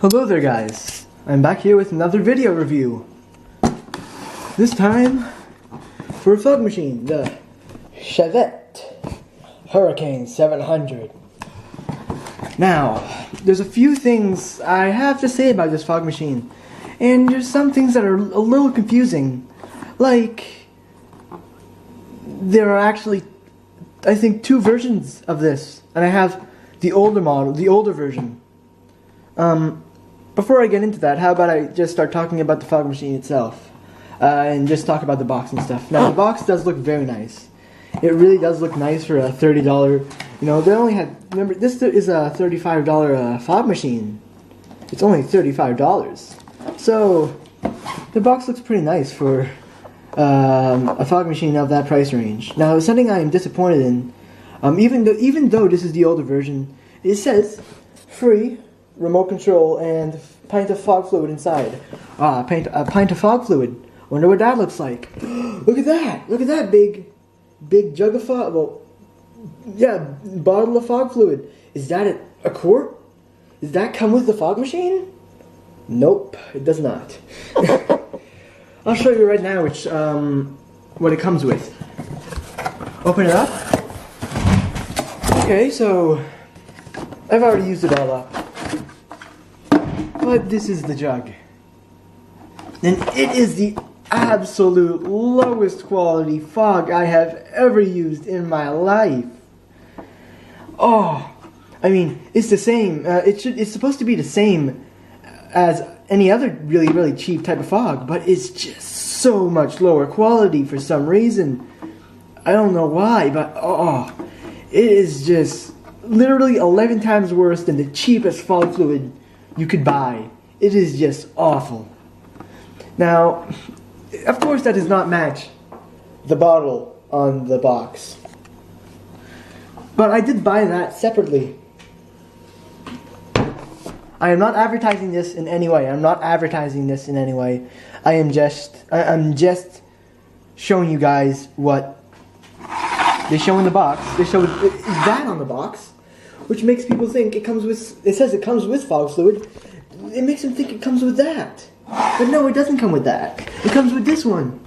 Hello there guys, I'm back here with another video review. This time for a fog machine, the CHAUVET Hurricane 700. Now, there's a few things I have to say about this fog machine, and there's some things that are a little confusing. Like, there are actually, I think, 2 versions of this, and I have the older model, the older version. Before I get into that, how about I just start talking about the fog machine itself, and just talk about the box and stuff. Now, the box does look very nice. It really does look nice for a $30, you know, they only had, remember, this is a $35 fog machine. It's only $35. So, the box looks pretty nice for a fog machine of that price range. Now, something I am disappointed in, even though this is the older version, it says free remote control and pint of fog fluid inside. A pint of fog fluid. Wonder what that looks like. Look at that! Look at that big jug of fog. Well, yeah, bottle of fog fluid. Is that a quart? Does that come with the fog machine? Nope, it does not. I'll show you right now which what it comes with. Open it up. Okay, so I've already used it all up. But this is the jug. And it is the absolute lowest quality fog I have ever used in my life. Oh, I mean, it's the same. It's supposed to be the same as any other really cheap type of fog, but it's just so much lower quality for some reason. I don't know why, but it is just literally 11 times worse than the cheapest fog fluid you could buy. It is just awful. Now, of course that does not match the bottle on the box, but I did buy that separately. I am not advertising this in any way. I'm just showing you guys what they show in the box. They show that on the box, which makes people think it comes with, it says it comes with fog fluid. It makes them think it comes with that. But no, it doesn't come with that. It comes with this one.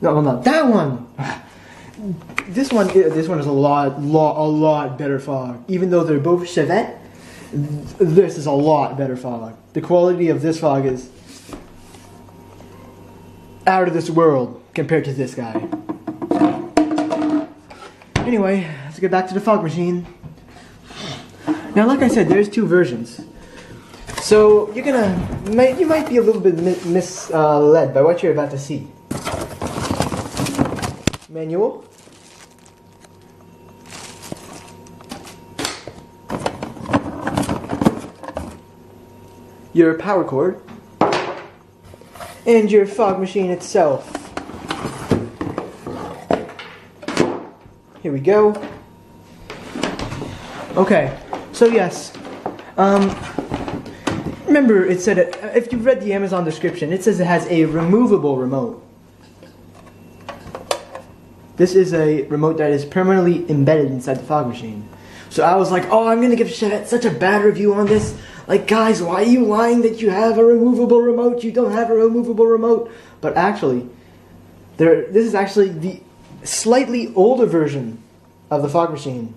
No, not that one. This one is a lot better fog. Even though they're both CHAUVET, this is a lot better fog. The quality of this fog is out of this world compared to this guy. Anyway, let's get back to the fog machine. Now, like I said, there's 2 versions. So you might be a little bit misled by what you're about to see. Manual. Your power cord. And your fog machine itself. Here we go. Okay, so yes. Remember, it said, if you've read the Amazon description, it says it has a removable remote. This is a remote that is permanently embedded inside the fog machine. So I was like, oh, I'm going to give CHAUVET such a bad review on this. Like, guys, why are you lying that you have a removable remote? You don't have a removable remote. But actually, this is actually the slightly older version of the fog machine.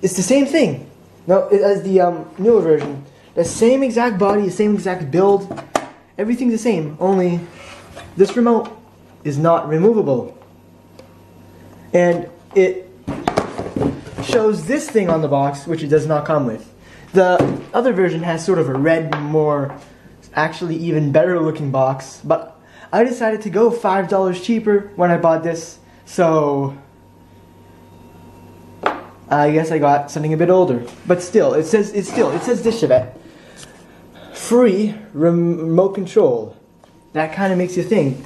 It's the same thing. No, as the newer version. The same exact body, the same exact build, everything's the same, only this remote is not removable. And it shows this thing on the box, which it does not come with. The other version has sort of a red, more, actually even better looking box, but I decided to go $5 cheaper when I bought this, so I guess I got something a bit older. But still, it says this CHAUVET. Free remote control. That kind of makes you think.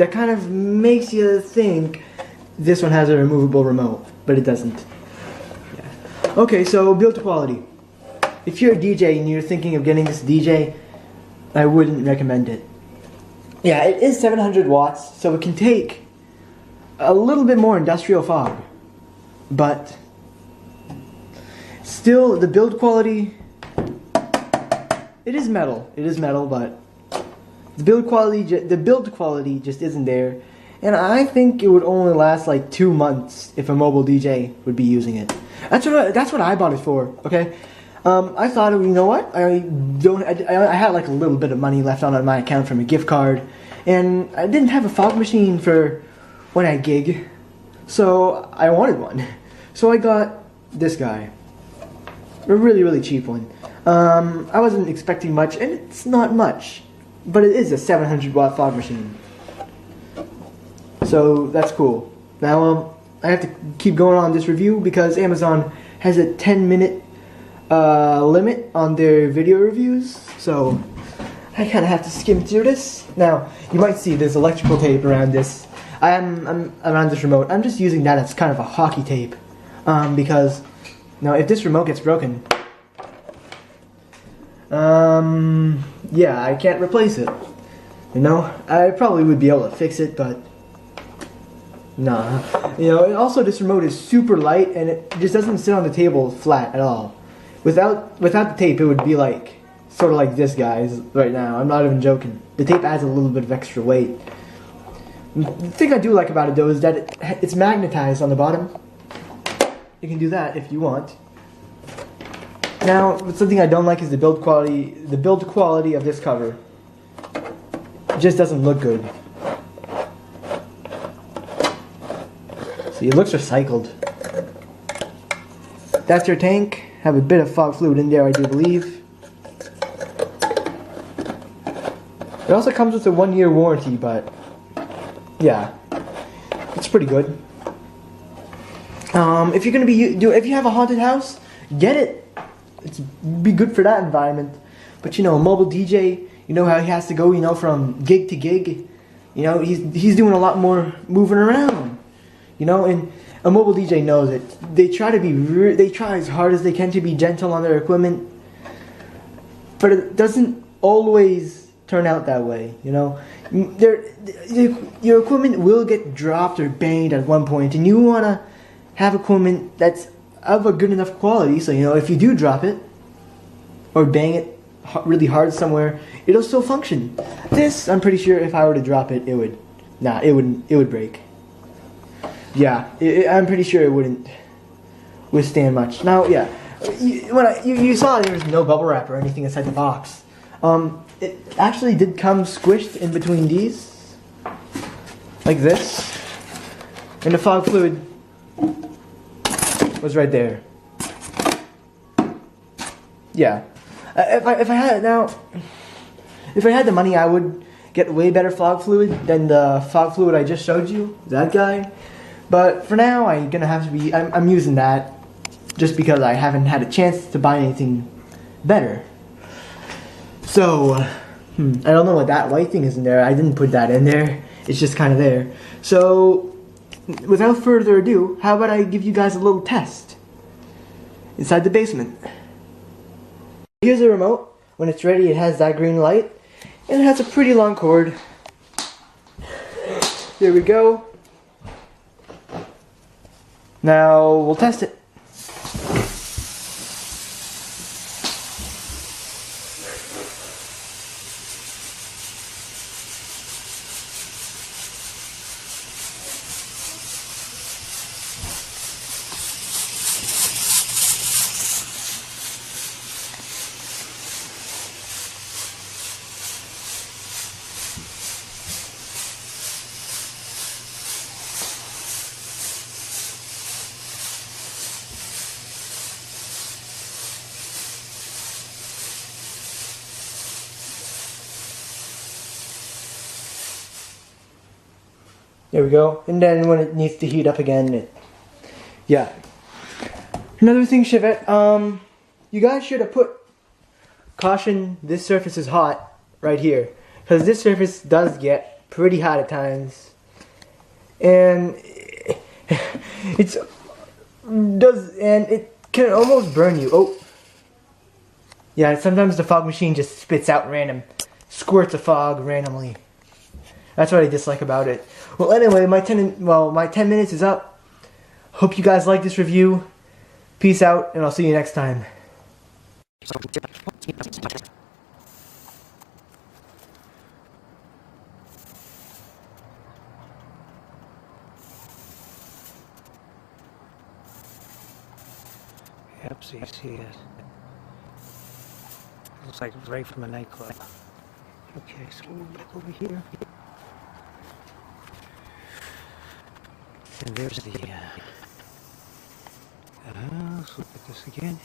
This one has a removable remote, but it doesn't. Yeah. Okay, so build quality. If you're a DJ and you're thinking of getting this DJ, I wouldn't recommend it. Yeah, it is 700 watts, so it can take a little bit more industrial fog, but still the build quality it is metal. It is metal, but the build quality just isn't there. And I think it would only last like 2 months if a mobile DJ would be using it. That's what I bought it for. Okay, I thought, you know what? I had like a little bit of money left on my account from a gift card, and I didn't have a fog machine for when I gig, so I wanted one. So I got this guy, a really cheap one. I wasn't expecting much, and it's not much, but it is a 700-watt fog machine. So that's cool. Now I have to keep going on this review because Amazon has a 10-minute limit on their video reviews. So I kind of have to skim through this. Now you might see there's electrical tape around this. I'm around this remote. I'm just using that as kind of a hockey tape because now if this remote gets broken, yeah, I can't replace it. You know, I probably would be able to fix it, but nah. You know, and also this remote is super light and it just doesn't sit on the table flat at all. Without the tape, it would be like sort of like this, guys, right now. I'm not even joking. The tape adds a little bit of extra weight. The thing I do like about it though is that it's magnetized on the bottom. You can do that if you want. Now, something I don't like is the build quality. The build quality of this cover just doesn't look good. See, it looks recycled. That's your tank. Have a bit of fog fluid in there, I do believe. It also comes with a 1-year warranty, but yeah, it's pretty good. If you're gonna if you have a haunted house, get it. It's be good for that environment. But you know, a mobile DJ, you know how he has to go, you know, from gig to gig. You know, he's doing a lot more moving around. You know, and a mobile DJ knows it. They try as hard as they can to be gentle on their equipment, but it doesn't always turn out that way. You know, your equipment will get dropped or banged at one point, and you wanna have equipment that's of a good enough quality, so you know if you do drop it or bang it really hard somewhere, it'll still function. This, I'm pretty sure if I were to drop it, it would break. Yeah, I'm pretty sure it wouldn't withstand much. Now, yeah, you saw there was no bubble wrap or anything inside the box. It actually did come squished in between these, like this, and the fog fluid was right there. Yeah, if I had the money, I would get way better fog fluid than the fog fluid I just showed you, that guy. But for now, I'm using that just because I haven't had a chance to buy anything better. So I don't know what that white thing is in there. I didn't put that in there. It's just kind of there. So without further ado, how about I give you guys a little test inside the basement. Here's the remote. When it's ready, it has that green light, and it has a pretty long cord. There we go. Now we'll test it. There we go. And then when it needs to heat up again, yeah. Another thing, CHAUVET, you guys should have put caution, this surface is hot right here, because this surface does get pretty hot at times, and it can almost burn you. Oh, yeah. Sometimes the fog machine just spits out random squirts of fog randomly. That's what I dislike about it. Well, anyway, my 10 minutes is up. Hope you guys like this review. Peace out, and I'll see you next time. up so you see it. Looks like it's right from a nightclub. Okay, so we'll back over here. And there's the let's look at this again.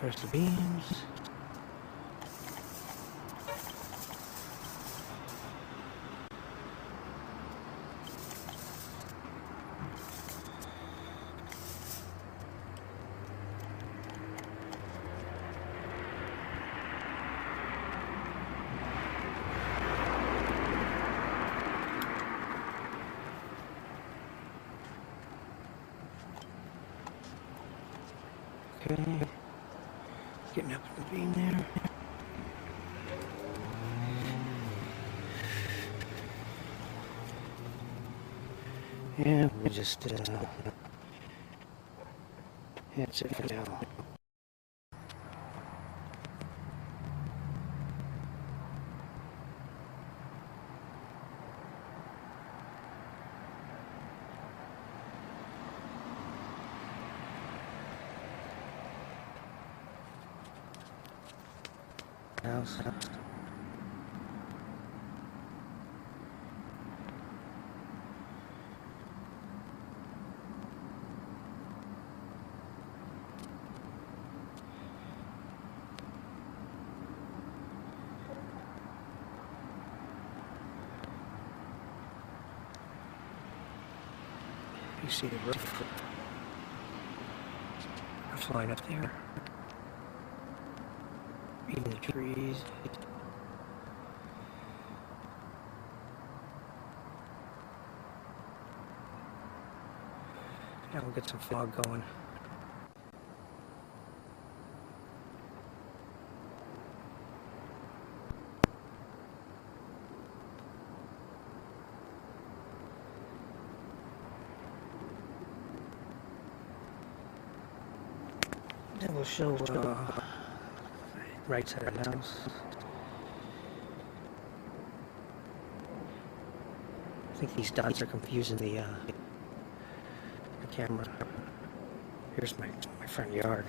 There's the beams. Okay, getting up to the beam there. Yeah, we'll just that's it for now. House. You see the roof line up there. Even the trees. Now we'll get some fog going. Then we'll show right side of the house. I think these dots are confusing the camera. Here's my front yard.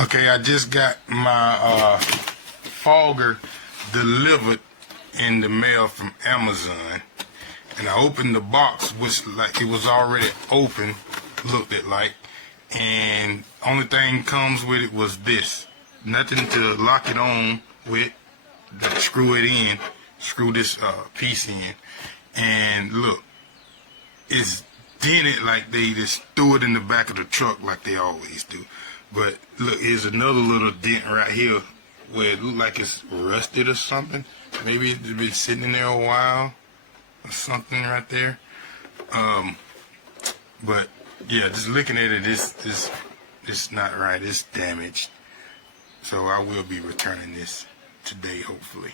Okay, I just got my fogger delivered in the mail from Amazon, and I opened the box, which like it was already open, looked it like, and only thing comes with it was this, nothing to lock it on with, screw it in, screw this piece in, and look, it's dented like they just threw it in the back of the truck like they always do. But look, here's another little dent right here where it looked like it's rusted or something. Maybe it's been sitting in there a while or something right there. But yeah, just looking at it, it's not right. It's damaged. So I will be returning this today, hopefully.